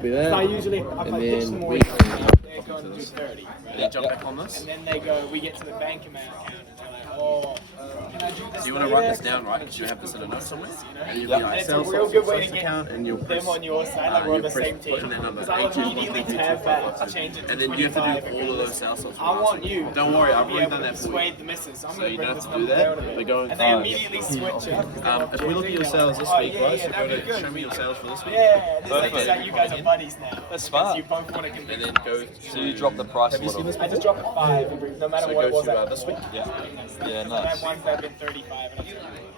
Copy that. So I usually, if I And pitch then them all, we- they're going to do 30. And then jump back on this. And then they go, we get to the bank account, and they're like, oh, can I do this? So you want to write this down, right? Because you have this in a note somewhere. And you'll be like, And it's a sales real stocks good and way to trust get account, and you'll press, them on your side, like we're on you'll the press same put team. in that number. Because I'll immediately tab that to change it to And then you have to 25 do and all go of those this. sales stocks. I want you. Don't worry, I've to be already able done to that for you. persuade the missus. I'm So going you to don't bring have this to do number down a that. bit. We're going And they immediately switch up. if we look at your sales this week, right? So go to show me your sales for this week. Yeah, it's like Perfect. you guys are buddies now. That's smart. You both want to And convince then go So you drop the price a Have you seen little. this I just dropped a 5, no matter So what it go was. to this week. Yeah. Yeah, I've nice. had ones that have been 35. And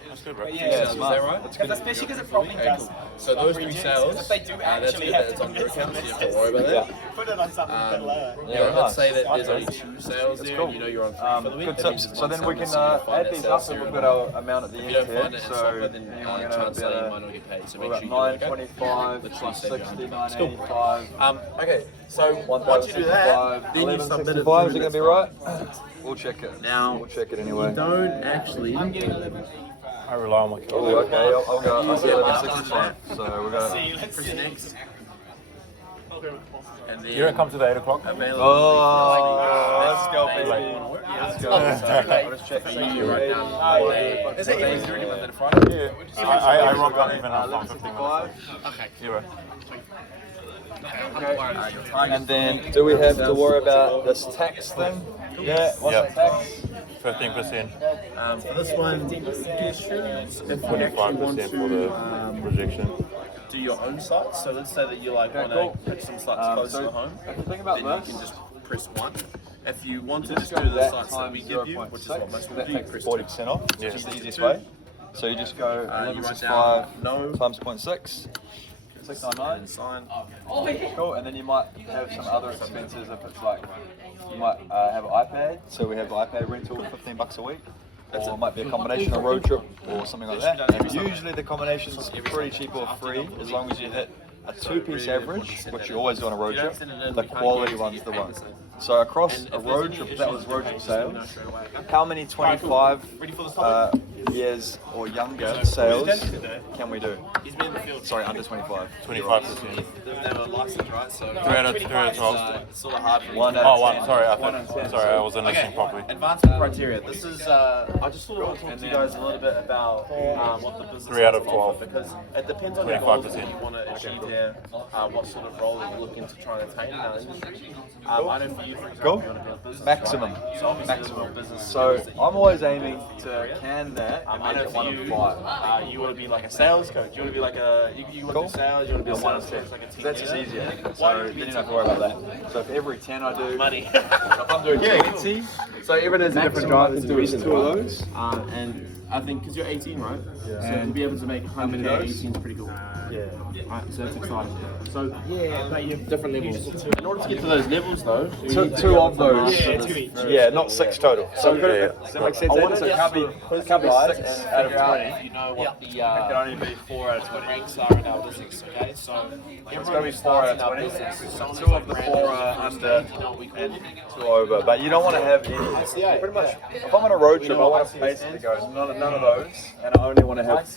That's good, right? Yeah, Yeah, Is smart. that right? because especially because it probably Okay, does. cool. So those three regions, sales, if they do that's actually good have that it's to on your convince account, so you the don't have to worry about missus, that. put it on something a bit lower. Yeah, Let's say that nice. there's only 2 sales there, cool. and you know you're on 3 for the week. Good that means tips. there's So one then we sale can missing, you find add that these sales up and we've serial got number. our amount at the If end you don't here. find it in So software, then then we're chances are you going might to not get paid. So we're make at sure you do that, okay? 925 plus save your 60, money. 985. Okay, so once you do that, then you submit it. 1165. Is it going to be right? We'll check it. Now, We'll check it you anyway. don't actually. I rely on my Oh, okay. I'll go. I'll see 1165. So we're going to. See, let's Press see. next. And then You don't come to the 8 o'clock? available. Oh, let's go, baby. Let's go. Okay. I'll just check. You write down Oh, Monday. yeah. Is it every Monday to Friday? I rock up even after 15 minutes. 1165. Okay. Zero. And then, do we have to worry about this tax thing? Yeah. What's Yep. the tax? 15%, For this one, if you actually 25% for the rejection. do your own sites. So let's say that you like want to pitch some sites close so to home. if you think Then about you this, can just press 1. If you want to just just go do the that sites that times we give you, which is what 0.6, most people that do, you takes press 40% off, Yeah. which is the easiest way. So you just go you write 1165 down no times 0.6, 699. and sign. Cool, and then you might have some other expenses if it's like, you might have an iPad, so we have the iPad rental, $15 a week. Or it might be a combination of road trip or something like that. And usually the combination's pretty cheap or free as long as you hit a 2-piece average, which you always do on a road trip. The quality one's the one. So across a road trip, that was road trip sales. How many 25 years or younger sales can we do? Sorry, under 25. 25%. They were licensed, right? So 3 out of 12. it's sort of hard for me. One to- out Oh, of one. 10. Sorry, One out of 10. sorry, I wasn't listening properly. Advancement criteria. This is, I just sort of want to talk to you guys a little bit about what the business 3 out of has to offer, 12. because it depends on the goals that 25%. you want to achieve here, what sort of role you're looking to try and attain in our industry. I know for you, for example, Cool. you want to build a business, Maximum. right? So obviously Maximum. there's no business. So I'm always aiming to can that and I make know it for 1 you, of 5. you want to be like a sales coach. You want to be like a, you want Cool. to do sales, you want to be a I'm 1 sales of 10. coach, like a team That's just leader. easier. Why So do then you you don't have to worry about that. So for every 10 I do, money? if I'm doing 20, so everyone has a different drive to do 2 of those. And I think because you're 18, right? So to be able to make 100k at 18 is pretty cool. Yeah. Right, so that's exciting. So Yeah, but you different levels. In order to get to those levels, though, we need to Two be of able to those. master two this each. very Yeah, not 6 total. So does that make sense? I want to So it get can't be, it can't be live 6 and out of figure out 20. if you know what the It can only be 4 out of 20. ranks are in our business. Okay, so It's going to be 4 out of 20. business. 2 of the 4 are under and 2 over. But you don't want to have any. Pretty much, if I'm on a road trip, I want a place that goes none of those, and I only want to have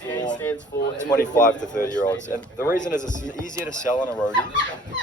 4 25 to 30-year-olds. And the reason is it's easier to sell on a roadie.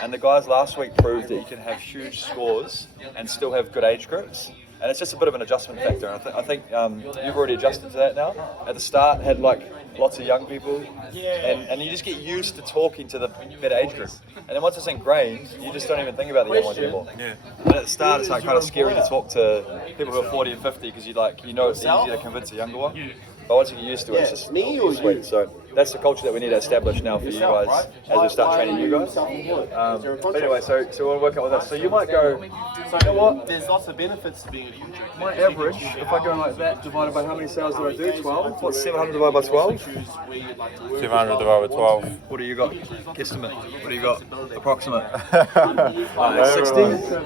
And the guys last week proved that you can have huge scores and still have good age groups. And it's just a bit of an adjustment factor. And I think you've already adjusted to that now. At the start, had like lots of young people, and you just get used to talking to the better age group. And then once it's ingrained, you just don't even think about the young ones anymore. Yeah. And at the start, it's like kind of scary to talk to people who are 40 and 50 because you know it's easier to convince a younger one. But once you get used to it, it's just sweet. So that's the culture that we need to establish now for you guys as we start training you guys. But anyway, so we'll work out with that. So you might go, so you know what? There's lots of benefits to being a team trainer. My average, if I go like that, divided by how many sales do I do? 12? What's 700 divided by 12? 700 divided by 12. What do you got? Guesstimate. What do you got? Approximate. That's 60?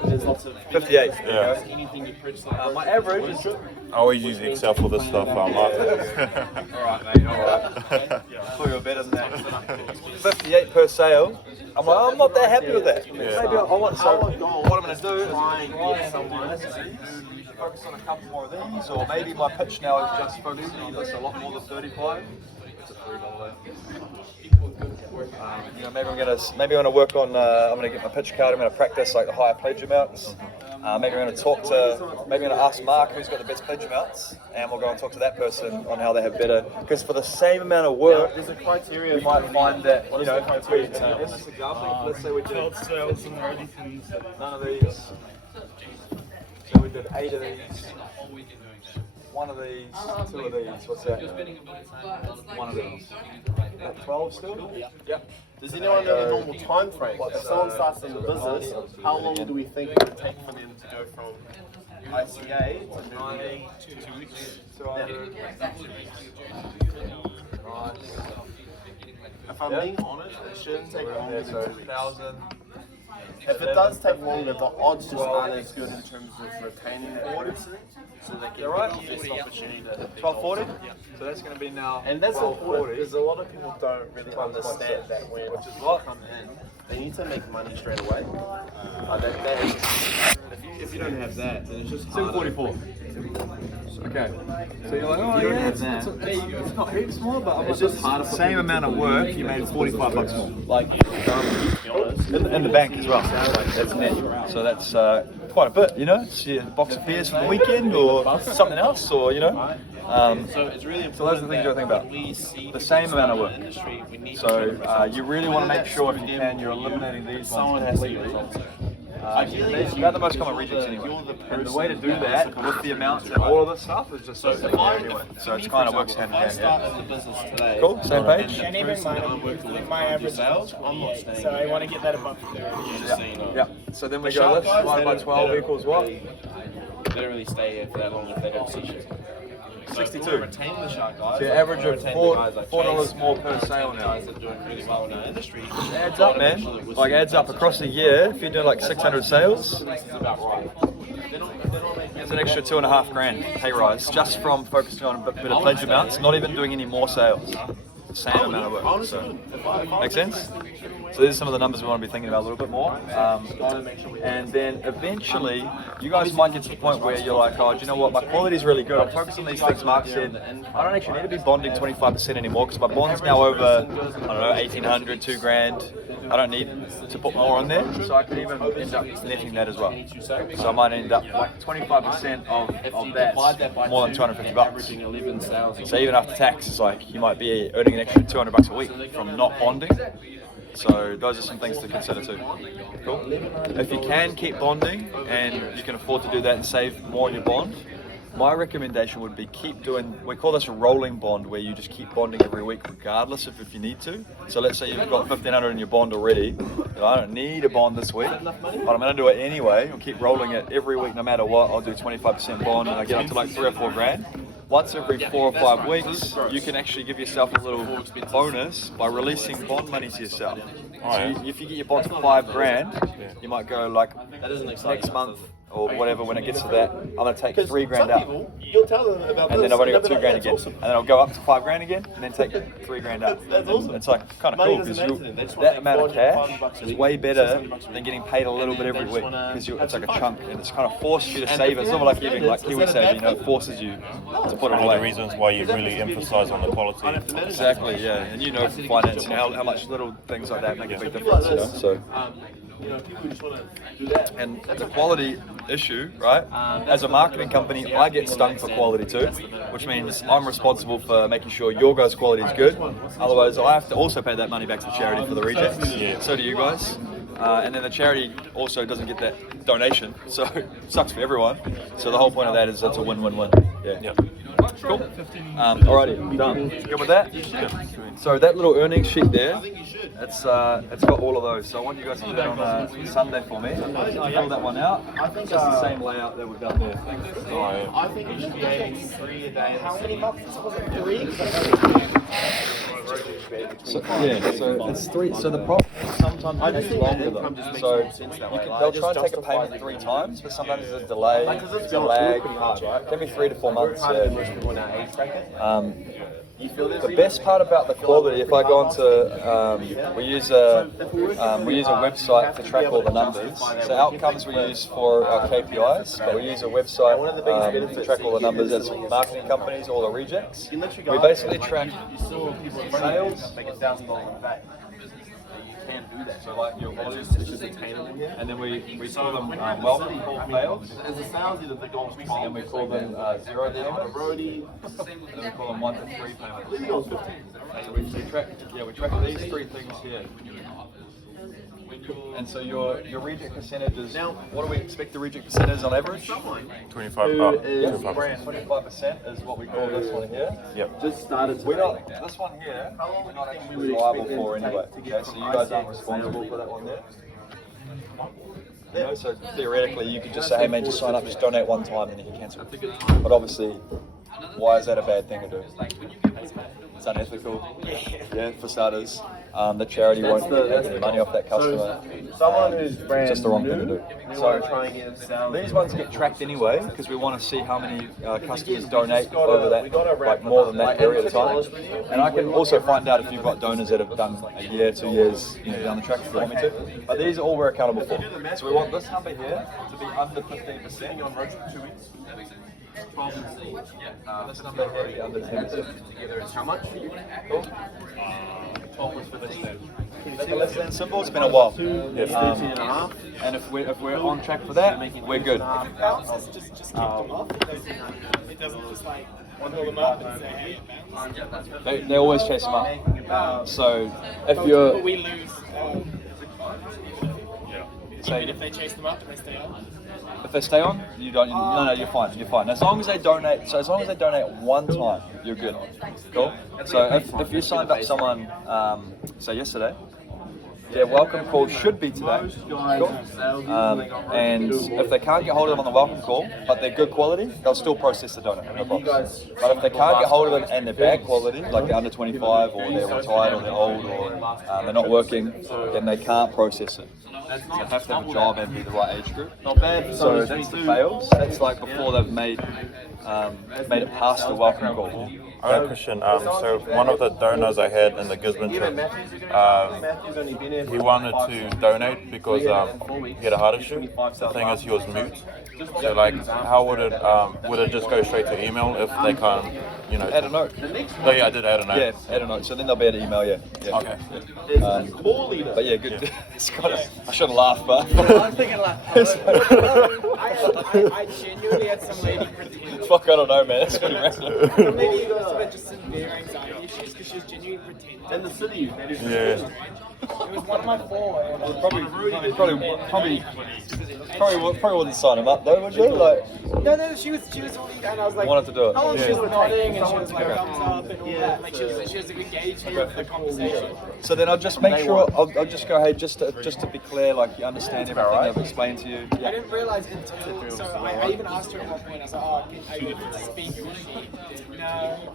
There's lots of 58. Yeah. anything you purchase. My average is... I always use Excel for this stuff. Alright mate, alright. Thought you were better than that. 58 per sale. I'm like, I'm not that happy with that. Maybe I want, so what I'm going to do is focus on a couple more of these, or maybe my pitch now is just focusing on this a lot more than 35. to 3 by the way. Maybe I'm gonna work on. I'm gonna get my pitch card. I'm gonna practice like the higher pledge amounts. Maybe I'm gonna ask Mark who's got the best pledge amounts, and we'll go and talk to that person on how they have better. Because for the same amount of work, There's a criteria. you might find that What is the criteria to This is example. Let's say we did sales and everything. none of these. So we did 8 of these. 1 of these, 2 of these. What's that? 1 of these. That 12 still? Yeah. Does anyone know the normal time frame? If someone starts in the business, how long do we think it would take for them to go from ICA to 90, 2 weeks? 200. If I'm being honest, it shouldn't take longer than 2 weeks. 1,000. If it does take longer, the odds just aren't as good in terms of retaining the person, so they can get this opportunity to 1240? So that's going to be now. And that's important 1240. because a lot of people don't really understand that when people come in, they need to make money straight away. If you don't have that, then it's just 744. Okay. So you're like, oh, You don't yeah, have that. it's not heaps more, but It's just harder for same people amount of work, you made $45 more. like, to be honest. In the bank as well. That's net. So that's quite a bit, you know? It's a box of beers for the weekend or something else, or, you know? So it's really important. So those are the things you gotta think about. when we see The same amount of work. industry, we need So to you really want to make sure if you can, you're eliminating these someone ones has to completely. Ideally, They're the most common rejects anyway. And the way to do that with the amounts and all of this stuff is just so anyway. So it's kind of works hand in If I hand. start Yeah. as a business today, Cool, same page. And even my average sales, I'm not staying. so I want to get that above 30. Just so you know. Yeah. So then we The go, sharp let's guys, divide they by don't- 12 they don't equals what? really- They don't really stay here for that long if they don't see shit. So 62. if we retain the shark guys. So your average of retain $4 the guys like $4 Chase, more per retain sale the now. guys that are doing really well in our industry. It adds up, man. Like adds up across a year. If you're doing like 600 sales, This is about right. They're not making it's an extra $2.5 grand pay rise just from focusing on a bit of pledge amounts, not even doing any more sales. Same amount of work. So make sense? So these are some of the numbers we want to be thinking about a little bit more. And then eventually, you guys might get to the point where you're like, oh, do you know what? My quality is really good. I'm focused on these things Mark said. I don't actually need to be bonding 25% anymore because my bond's now over, I don't know, 1,800, 2 grand. I don't need to put more on there. So I could even end up netting that as well. So I might end up like 25% of that, more than 250 bucks. averaging 11 sales. So even after tax, it's like you might be earning an extra 200 bucks a week from not bonding. So those are some things to consider too. Cool. If you can keep bonding and you can afford to do that and save more on your bond, my recommendation would be keep doing, we call this a rolling bond, where you just keep bonding every week regardless of if you need to. So let's say you've got 1,500 in your bond already, and I don't need a bond this week, but I'm going to do it anyway. I'll keep rolling it every week no matter what. I'll do 25% bond and I get up to like 3 or 4 grand. Once every 4 or 5 weeks, you can actually give yourself a little bonus by releasing bond money to yourself. So if you get your bond to 5 grand, you might go like next month or whatever, when it gets to that, I'm going to take 3 grand out. You'll tell them about And this, then I've only got they'll be 2 grand like, again. "That's awesome." And then I'll go up to 5 grand again, and then take 3 grand out. That's awesome. It's like kind of Money cool doesn't because matter to them. They just that want amount of $400 cash a is week, way better $600 a than getting paid a little bit And every they week just wanna- because it's like a that's chunk and it's kind of forced you to And save if it. It's you not like have giving like standards, is that a KiwiSaver, bad you know, it thing? forces you to put it One of the away. reasons why you really emphasise on the quality. Exactly, yeah. And you know from finance, you know how much little things like that make a big difference, you know. So. People just want to do that. And the quality issue, right? As a marketing company, I get stung for quality too, which means I'm responsible for making sure your guys' quality is good. Otherwise, I have to also pay that money back to the charity for the rejects. Yeah. So do you guys. And then the charity also doesn't get that donation, so it sucks for everyone. So the whole point of that is it's a win-win-win. Yeah. Yeah. Cool. Alrighty, done. Good with that? So that little earnings sheet there, it's got all of those. So I want you guys to do that on Sunday for me. Fill that one out. It's just the same layout that we've done there. I think you should be aiming 3 a day. How many months was it? 3? So, yeah, so it's 3. So the problem is sometimes it takes longer though. So they'll try and take a payment 3 times, but sometimes there's a delay, there's a lag. It can be 3 to 4 months. You feel there's The best part about the quality, if I go onto, we use a website to track all the numbers. So outcomes we use for our KPIs, but we use a website to track all the numbers as marketing companies, all the rejects. We basically track sales, make $1,000 in a day. You can't do that. so like your volumes, It's just attainable here. and then we call them welcome call fails, As a sales leader, they go on and we call them zero payments, Brody. and we call them 1 to 3 payments. Leave it on 15. So we track these 3 things here. And so your reject percentages. Now, what do we expect the reject percentage on average? 25. Who Oh, is 25%. 25% is what we call this one here. Yep. Just started We're today. not, this one here, we're not we actually would liable expect for them to anyway. take to get Okay, so from you guys ICA aren't responsible sales. for that one there. You know, so theoretically you could just say, hey man, just sign up, just donate one time and then you can cancel. But obviously, why is that a bad thing to do? It's unethical. Yeah, for starters. The charity won't make any money off that customer. Someone who's brand Just the wrong thing to new, do. they want to try and get sales. These ones get tracked anyway because we want to see how many customers donate over that, like more than that period of time. And I can also find out if you've got donors that have done a year, 2 years, down the track if you want me to. But these are all we're accountable for. So we want this number here to be under 15% on road for 2 weeks. This number here to be under 10%. Together is how much? Cool. That's the less than symbol. It's been a while. Yes. 13 and a half. And if we're on track for that, we're good. Bounces just keep them off. It doesn't just like pull them up and say, hey, bounce. They always chase them up. So if But you're we lose. say If they chase them up, do they stay on? if they stay on, you don't. No, you're fine. You're fine. As long as they donate. So as long as they donate one time, you're good. Cool. So if you signed up someone, say yesterday, their welcome call should be today. Cool. And if they can't get hold of them on the welcome call, but they're good quality, they'll still process the donut. No problem. But if they can't get hold of them and they're bad quality, like they're under 25 or they're retired or they're old or they're not working, then they can't process it. They have to have a job and be the right age group. Not bad. So that's the fails. That's like before they've made it past the welcome call. I have a question. So one of the donors I had in the Gisborne trip, he wanted to donate because he had a heart issue. The thing is, he was mute. So like, how would it just go straight to email if they can't, Add a note. Oh yeah, I did add a note. Yeah, add a note. So then they'll be able to email you. Yeah. Okay. But yeah, good. It's got I shouldn't laugh, but I was thinking like, I genuinely had some lady pretend. fuck, I don't know, man. It's pretty random. Some lady who was with just severe anxiety issues because she was genuinely pretending. In the city. Yeah. It was one of my 4. And Probably wouldn't sign him up though, would you? Like, no, she was and I was like, wanted to do it. oh, she was nodding and she was like thumbs up and all that. Like she was engaged with the conversation. So then I'll just make sure. I'll just go, hey, just to be clear, like you understand everything I've explained to you. I didn't realize until, so I even asked her at one point, I was like, oh, are you able to speak? And she, no,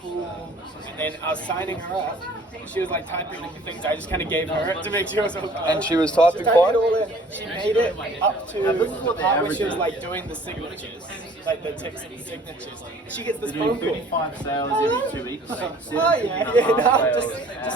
cool. And then I was signing her up, she was like typing the things, I just kind of gave her to make sure it was all And she was typing typed fine? it all in. She made it up to the part where she was like doing the signatures, like the text and signatures. She gets this phone call. 35 sales every 2 weeks. Oh yeah, no, just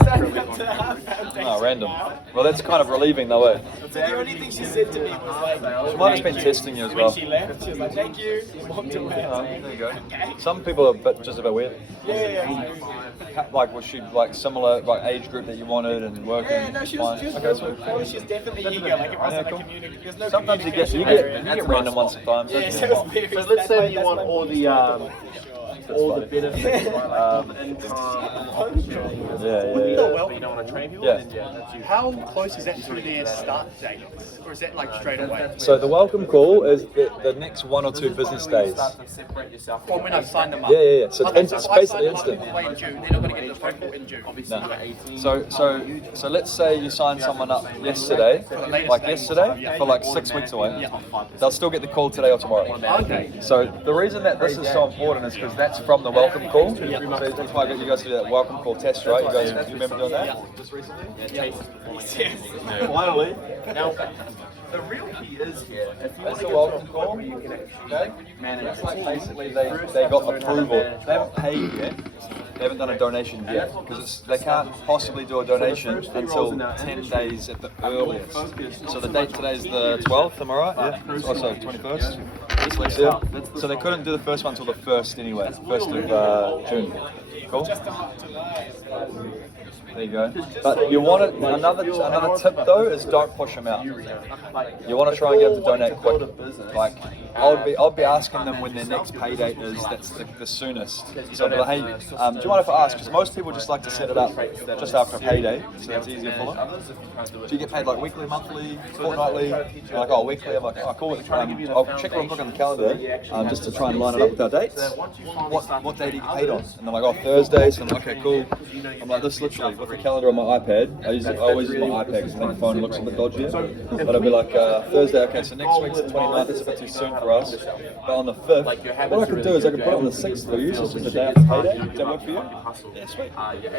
signing up to have Oh, random. Well, that's kind of relieving though, eh? The only thing she said to me was like, She might have been testing you as well. when she left, she was like, thank you, and walked away. Oh, there you go. Some people are just a bit weird. Yeah. Like, was she like similar, like age group that you wanted and working? Yeah, no, she was fine? just Okay, sweet. cool. She was definitely eager. Like it wasn't cool. a community. There's no Sometimes you communication. get random ones sometimes. Yeah, don't so you? it was very, So let's say that's you my- want that's all my- the benefits, income, Yeah. you don't want to train people, Yeah. then that's you. How close is that to their start date? Or is that like straight away? So the welcome call is the next 1 or 2 business days. From when I signed them up? Yeah. So Okay, it's so if I basically sign them up instant. all the way in June, they're not going to get the phone call in June. No. So let's say you sign someone up yesterday, like yesterday, for like 6 weeks away. They'll still get the call today or tomorrow. Okay. So the reason that this is so important is because that's from the welcome call. So that's why I got you guys to do that welcome call test, right? You remember doing that just recently? Finally. Now, the real key is here, if you want That's to a get welcome to a call. point where you can actually Okay? manage That's a like team, basically they got approval. They haven't paid yet. They haven't done a donation yet because they can't possibly do a donation until 10 days at the earliest. So the date today is the 12th, am I right? Yeah. Also 21st. Yeah. So they couldn't do the first one until the 1st anyway, 1st of June. Cool. There you go. But you want it. Another tip though is don't push them out. You want to try and get them to donate quick. Like I'll be asking them when their next pay date is. That's the soonest. So I'll be like, hey, do you mind if I ask? Because most people just like to set it up just after a payday, so that's easier for them. Do you get paid like weekly, monthly, fortnightly? You're like, oh, weekly. I'm like, oh, cool. I'll check real quick on the calendar just to try and line it up with our dates. What day do you get paid on? And they're like, oh, Thursday. So I'm like, okay, cool. I'm like, this literally with the calendar on my iPad. I always use my iPad because I think the phone looks a bit dodgy. But I'll be like, Thursday. Okay, so next week's the 29th. That's a bit too soon for us. But on the 5th, what I could do is I could put it on the 6th for you, so it's just a day after payday. Does that work for you? Yeah, sweet.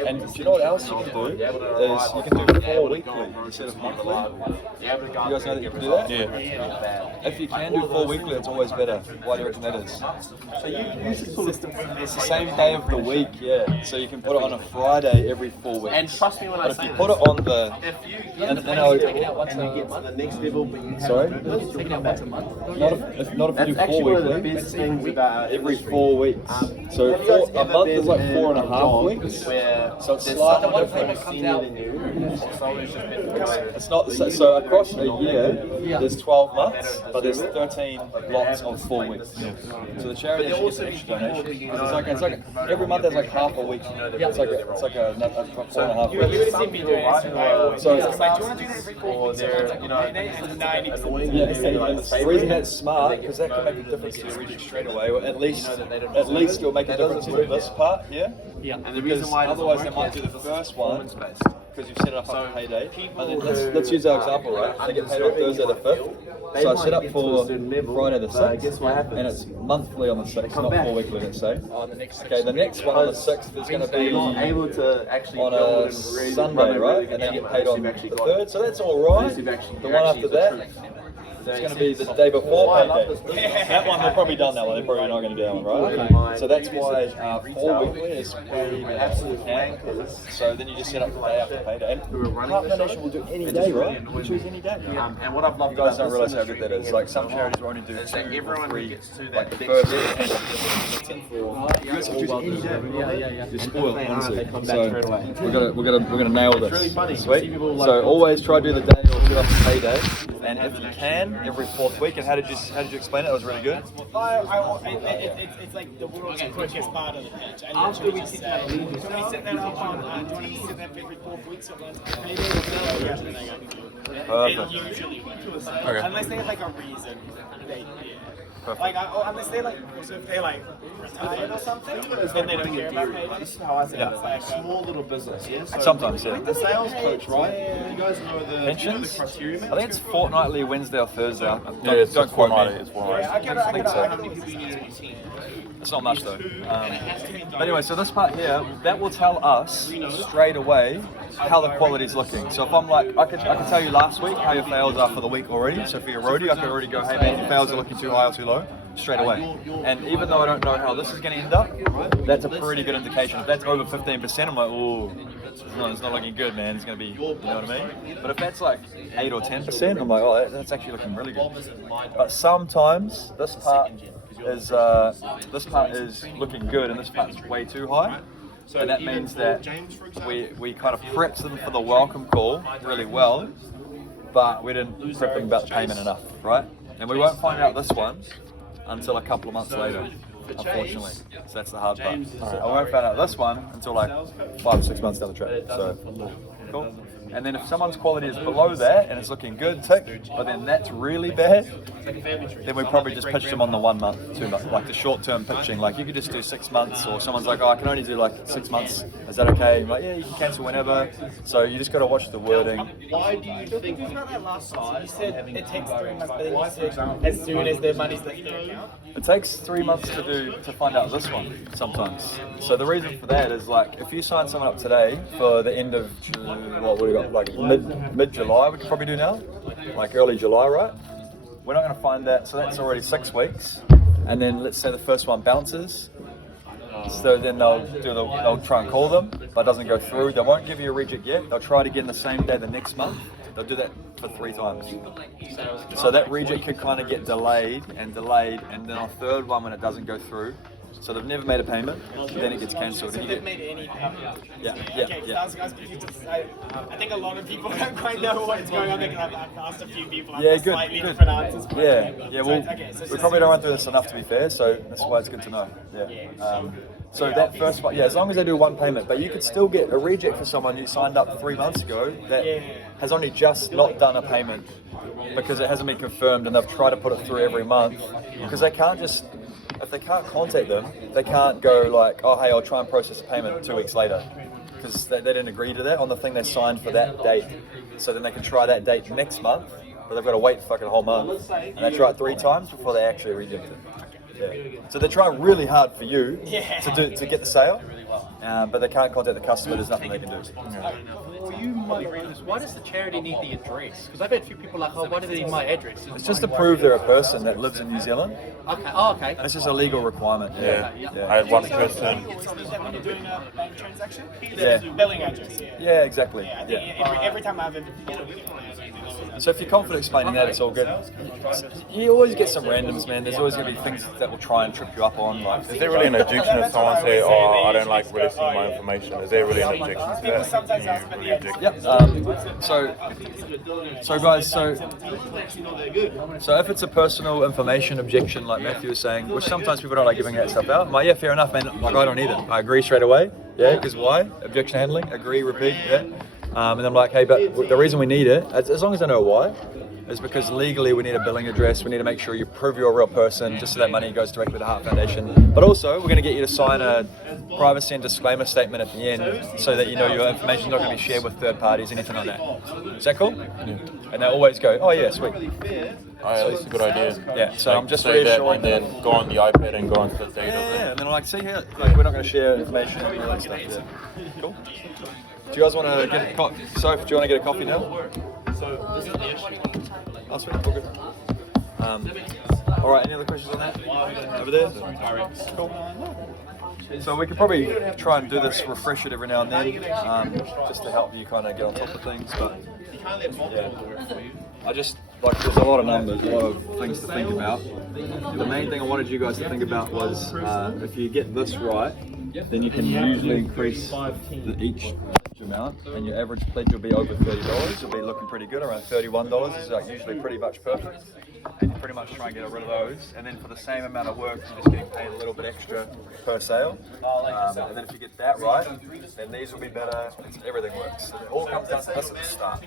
And do you know what else you can do? Is you can do 4 weekly instead of monthly. You guys know that you can do that? Yeah. If you can do 4 weekly, it's always better. Why do you reckon that is? So you use the system. It's the same day of the week, yeah. So you can put it on a Friday every 4 weeks. And trust me when I But if say you put it on the, and take it out once you get to the next level, but you sorry, Take it out once a month. not if you do 4 actually one of the weekly. best things about Every 4 weeks. So a month is like 4.5 weeks. So it's slightly one different. payment senior than you. It's always just been the way. It's not so across a year. There's 12 months, but there's 13 blocks of 4 weeks. So the charity actually gets an extra donation. It's like every month there's like half a week. It's like a 4.5 You would weeks. see me doing it. So It's like, do you want to do that every 4 weeks? It's like a payday and 90%. yeah, and the reason that's smart because that can make a difference to your region straight away. Or at least it'll make a difference to this part here. Yeah. And the reason why otherwise they might do the first one because you've set it up on payday. And then let's use our example, right? They get paid on Thursday the 5th. So I set up for Friday the 6th, and it's monthly on the 6th, not 4 weekly, let's say. Okay, the next one on the 6th is going to be able to actually on a Sunday, right? And then you get paid on the 3rd, so that's all right. The one after that, it's going to be the day before payday. That one, they've probably done that one. They're probably not going to do that one, right? So that's why 4 weekly is way better. So then you just set up the day after payday. And Partner Nation will do any day, right? You can choose any day. and what I've loved You guys about don't realise this how good that is. Like some charities will only do 2 or 3, like the first. You guys can choose any day. You're spoiled, honestly. So we're gonna nail this. Sweet. So always try to do the day or 2 after payday, and if you can, every 4th week. And how did you explain it? It was really good. It's like the world's quickest part of the pitch. I literally just say, do you want to set that up on, do you want to set that up every 4 weeks or once a payday? Yeah, then I got to do it. Perfect. It usually works. Okay. Unless they have like a reason. Like, unless they like, so if they like retired or something, then they don't care about paydays. This is how I say Yeah. it. It's like a small little business, yeah? So Sometimes, yeah. the sales coach, right? You guys know the Pensions? criteria? I think it's fortnightly, Wednesday or Thursday. Yeah, it's Don't quote fortnightly. me. It's fortnightly. I get think so. how many people you need on your team. It's not much though. But anyway, so this part here, that will tell us straight away how the quality is looking. So if I'm like, I could tell you last week how your fails are for the week already. So for your roadie, I could already go, hey man, your fails are looking too high or too low, straight away. And even though I don't know how this is going to end up, that's a pretty good indication. If that's over 15%, I'm like, oh, it's not looking good, man. It's going to be, you know what I mean? But if that's like 8 or 10%, I'm like, oh, that's actually looking really good. But sometimes this part is looking good and this part's way too high. And that means that we kind of prepped them for the welcome call really well, but we didn't prep them about the payment enough, right? And we won't find out this one until a couple of months later, unfortunately. So that's the hard part. I won't find out this one until like 5 or 6 months down the track. So cool. And then if someone's quality is below that and it's looking good, tick, but then that's really bad, then we probably just pitch them on the 1 month, 2 months, like the short-term pitching. Like you could just do 6 months, or someone's like, oh, I can only do like 6 months. Is that okay? I'm like, yeah, you can cancel whenever. So you just got to watch the wording. Why do you think You said it takes 3 months, but then you said as soon as their money's left their account. It takes 3 months to find out this one sometimes. So the reason for that is like if you sign someone up today for the end of what we got like mid July, we could probably do now, like early July, right? We're not going to find that, so that's already 6 weeks. And then let's say the first one bounces. So then they'll try and call them, but it doesn't go through. They won't give you a reject yet. They'll try it again the same day the next month. They'll do that for 3 times. So that reject could kind of get delayed, and then on third one when it doesn't go through. So they've never made a payment, then it gets cancelled. So they've made any payment? Yeah. I was confused. I think a lot of people don't quite know what's going on because I've asked a few people. Yeah, I've got good. slightly different answers. But We probably don't run through this enough to be fair, so that's why it's good to know. So that first one, as long as they do one payment, but you could still get a reject for someone you signed up 3 months ago that has only just not done a payment because it hasn't been confirmed, and they've tried to put it through every month because they can't just. If they can't contact them, they can't go like, oh hey, I'll try and process a payment 2 weeks later, because they didn't agree to that on the thing they signed for that date. So then they can try that date next month, but they've got to wait fucking a whole month, and they try it 3 times before they actually reject it. So they're trying really hard for you to get the sale, but they can't contact the customer. There's nothing they can do. For you, Mike, why does the charity need the address? Because I've had a few people like, oh, why do they need my address? It's just to prove they're a person that lives in New Zealand. Okay. Oh, okay. And it's just a legal requirement. Yeah. I had one person. Is that when you're doing a bank transaction? Yeah. Billing address, Yeah, exactly. I think every time I've ever So if you're confident explaining that, it's all good. You always get some randoms, man. There's always going to be things that will try and trip you up on. Like, Is there really an objection if someone say, "Oh, I don't like releasing my information"? Is there really an objection to people that? sometimes ask about the address. Yep. So guys, so if it's a personal information objection, like Matthew was saying, which sometimes people don't like giving that stuff out, I'm like, yeah, fair enough, man. Like, I don't either. I agree straight away. Yeah, because why? Objection handling. Agree, repeat. Yeah. And I'm like, hey, but the reason we need it, as long as I know why, is because legally we need a billing address. We need to make sure you prove you're a real person, just so that money goes directly to the Heart Foundation. But also, we're going to get you to sign a privacy and disclaimer statement at the end, so that you know your information is not going to be shared with third parties, anything like that. Is that cool? Yeah. And they always go, oh yeah, sweet. Oh, yeah, that's a good idea. Yeah. So I'm just say that reassuring and then go on the iPad and go on the data. Yeah, and then I'm like, see here, like, we're not going to share information and all that stuff. Yeah. Cool. Do you guys want to get a coffee? Soph, do you want to get a coffee now? So this is the issue. Oh, sweet. All good. All right. Any other questions on that? Over there. Cool. So we could probably try and do this, refresh it every now and then, just to help you kind of get on top of things. But yeah, I just like there's a lot of numbers, a lot of things to think about. The main thing I wanted you guys to think about was if you get this right, then you can usually increase each amount, and your average pledge will be over $30. You'll be looking pretty good, around $31 is like usually pretty much perfect. And you pretty much try and get rid of those, and then for the same amount of work, you're just getting paid a little bit extra per sale. And then if you get that right, then these will be better. Everything works. It all comes down to this at the start.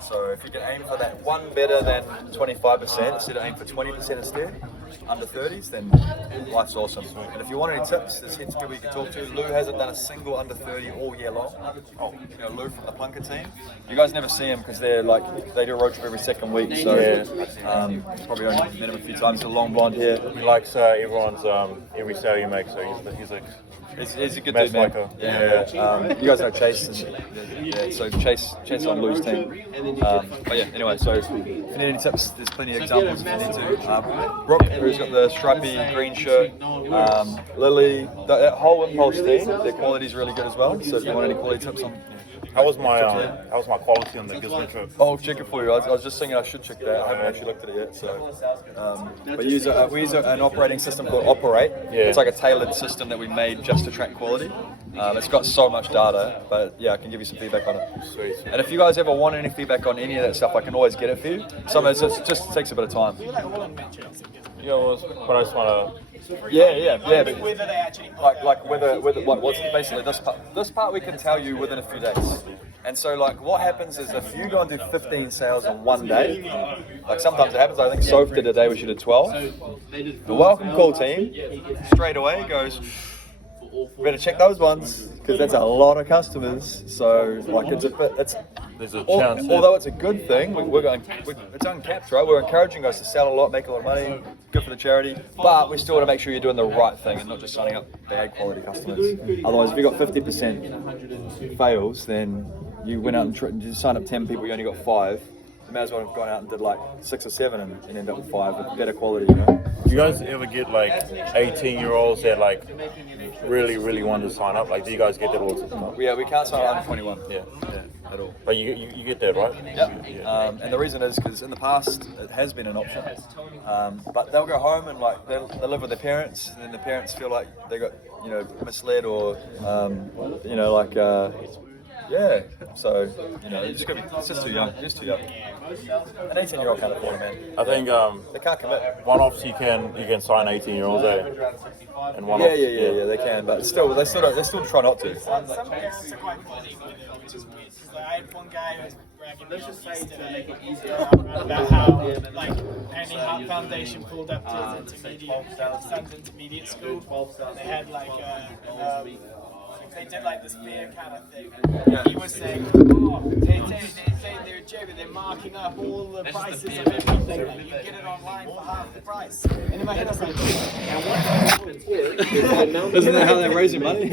So if you can aim for that one better than 25%, instead of aim for 20% instead, under 30s, then life's awesome. And if you want any tips, there's heaps of people you can talk to. Lou hasn't done a single under 30 all year long. Oh, you know, Lou from the Plunker team. You guys never see him because they're like, they do a road trip every second week. So probably only met him a few times. A long blonde hair. He likes everyone's every sale you make, so he's a He's a good dude, man. You guys know Chase. So Chase on Lou's team. But yeah, anyway, so if you need any tips, there's plenty of examples if you need to. Brooke, who's got the stripy green shirt. Lily, that whole Impulse team, their quality's really good as well. So if you want any quality tips on... How was my quality on the Gisborne trip? Oh, I'll check it for you. I was just thinking I should check that. I haven't actually looked at it yet. So, but we use an operating system called Operate. Yeah. It's like a tailored system that we made just to track quality. It's got so much data, but yeah, I can give you some feedback on it. Sweet. And if you guys ever want any feedback on any of that stuff, I can always get it for you. Sometimes it just takes a bit of time. Yeah, but I just want to. Yeah. Whether they actually Like what's basically this part. This part we can tell you within a few days. And so like what happens is if you go and do 15 sales on one day, like sometimes it happens. I think Soph did a day where she did 12. The welcome call team straight away goes, better check those ones because that's a lot of customers. So like it's There's a chance. although it's a good thing, it's uncapped, right? We're encouraging guys to sell a lot, make a lot of money, good for the charity, but we still want to make sure you're doing the right thing and not just signing up bad quality customers. Otherwise, if you've got 50% fails, then you went out and you signed up 10 people, you only got 5. they may as well have gone out and did like 6 or 7 and end up with 5 with better quality, you know. Do you guys ever get like 18-year-olds that like really want to sign up? Like, do you guys get that all the time? Yeah, we can't sign under 21. Yeah. At all. But you get that, right? Yeah. And the reason is because in the past it has been an option, but they'll go home and like they live with their parents, and then the parents feel like they got misled or yeah. So it's just too young. It's too young. An 18-year-old can't afford it, man. I think They can't commit. one-offs you can sign 18-year-olds, and one-offs. Yeah, they can, but still, they still try not to. Some parents are quite funny with it, which is weird. 'Cause, like, I had one guy who was bragging yesterday about how like Penny Hart Foundation pulled up to his son's intermediate school. They had like they did like this beer kind of thing. He was saying, they say they're cheaper, they're marking up all the prices of everything. Like, you get it online for half the price. And in my head I was like, Isn't that how they're raising money?